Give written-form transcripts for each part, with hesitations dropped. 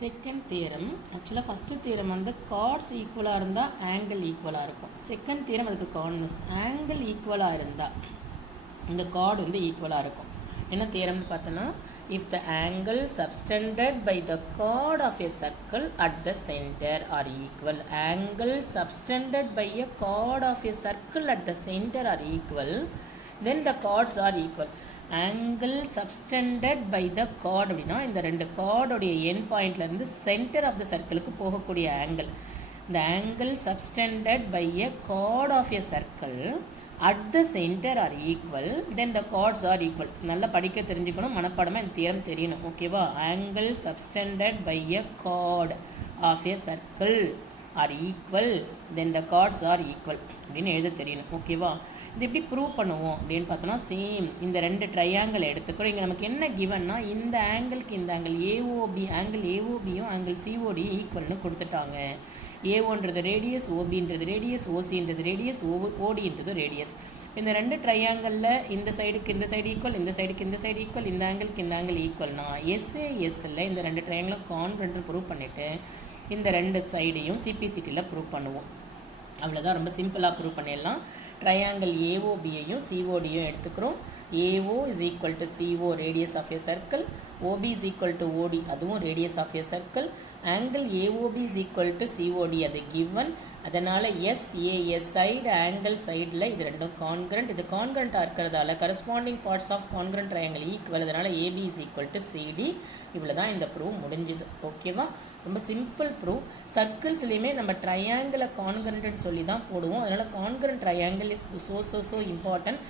Second theorem ஆக்சுவலாக first theorem வந்து cards ஈக்குவலாக இருந்தால் ஆங்கிள் ஈக்குவலாக இருக்கும். செகண்ட் தியரம் அதுக்கு கான்வெர்ஸ். ஆங்கிள் ஈக்குவலாக இருந்தால் இந்த கார்டு வந்து ஈக்குவலாக இருக்கும். என்ன தியரம்னு பார்த்தோன்னா, if the angle subtended by the chord of a circle at the center are equal, angle subtended by a chord of a circle at the center are equal, then the chords are equal. Angle subtended by the chord அப்படின்னா இந்த ரெண்டு கார்டோடைய என் பாயிண்ட்லேருந்து centre of the சர்க்கிளுக்கு போகக்கூடிய angle. இந்த angle subtended by a chord of a circle at the centre are equal, then the chords are equal. நல்லா படிக்க தெரிஞ்சுக்கணும், மனப்பாடமாக இந்த தியரம் தெரியணும். ஓகேவா? Angle subtended by a chord of a circle are equal, then the chords are equal அப்படின்னு எழுத தெரியணும். ஓகேவா? இது எப்படி ப்ரூவ் பண்ணுவோம் அப்படின்னு பார்த்தோன்னா, சேம் இந்த ரெண்டு ட்ரையாங்கிள் எடுத்துக்கிறோம். இங்கே நமக்கு என்ன கிவன்னா, இந்த ஆங்கிளுக்கு இந்த ஆங்கிள் ஏஓபி, ஆங்கிள் ஏஓபியும் ஆங்கிள் சிஓடியும் ஈக்குவல்னு கொடுத்துட்டாங்க. ஏஓன்றது ரேடியஸ், ஓபின்றது ரேடியஸ், ஓசின்றது ரேடியஸ், ஓடின்றது ரேடியஸ். இந்த ரெண்டு ட்ரையாங்கிளில் இந்த சைடுக்கு இந்த சைடு ஈக்குவல், இந்த சைடுக்கு இந்த சைடு ஈக்குவல், இந்த ஆங்கிளுக்கு இந்த ஆங்கிள் ஈக்குவல்னா எஸ்ஏஎஸ்ஸில் இந்த ரெண்டு ட்ரையாங்கிளும் கான்ஃபிடென்ட் ப்ரூவ் பண்ணிவிட்டு இந்த ரெண்டு சைடையும் சிபிசிடியில் ப்ரூவ் பண்ணுவோம். அவ்வளோதான், ரொம்ப சிம்பிளாக ப்ரூவ் பண்ணிடலாம். ட்ரையாங்கிள் ஏஓபியையும் சிஓடியும் எடுத்துக்கிறோம். AO is equal to CO, radius of a circle. OB is equal to OD, அதுவும் radius of a circle. Angle AOB is equal to COD, அது கிவன். அதனால் எஸ்ஏஎஸ் சைடு ஆங்கிள் சைடில் இது ரெண்டும் கான்கிரண்ட். இது கான்கிரண்ட்டாக இருக்கிறதால corresponding parts of congruent triangle equal. அதனால் AB is equal to CD. இவ்வளோ தான் இந்த ப்ரூவ் முடிஞ்சுது. ஓகேவா? ரொம்ப சிம்பிள் ப்ரூவ். சர்க்கிள்ஸ்லேயுமே நம்ம ட்ரையாங்கிளை கான்கிரண்ட்னு சொல்லி தான் போடுவோம். அதனால் congruent triangle is so important.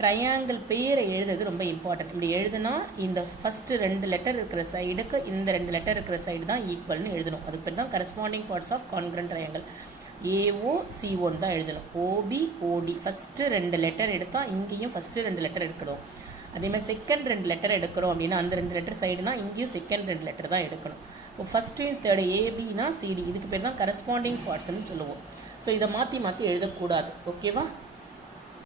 Triangle பேரை எழுதுறது ரொம்ப இம்பார்ட்டன்ட். இப்படி எழுதுனா இந்த ஃபஸ்ட்டு ரெண்டு லெட்டர் இருக்கிற சைடுக்கு இந்த ரெண்டு லெட்டர் இருக்கிற சைடு தான் ஈக்குவல்னு எழுதணும். அதுக்கு பேர் தான் corresponding parts of congruent triangle. AO சிஓன்னு தான் எழுதணும். ஓபி ஓடி ஃபஸ்ட்டு ரெண்டு லெட்டர் எடுத்தால் இங்கேயும் ஃபஸ்ட்டு ரெண்டு லெட்டர் எடுக்கணும். அதேமாதிரி செகண்ட் ரெண்டு லெட்டர் எடுக்கிறோம் அப்படின்னா அந்த ரெண்டு லெட்டர் சைடுனா இங்கேயும் செகண்ட் ரெண்டு லெட்டர் தான் எடுக்கணும். இப்போ ஃபஸ்ட்டையும் தேர்டு ஏபினா சிடி, இதுக்கு பேர் தான் கரஸ்பாண்டிங் பார்ட்ஸ்ன்னு சொல்லுவோம். ஸோ இதை மாற்றி எழுதக்கூடாது. ஓகேவா?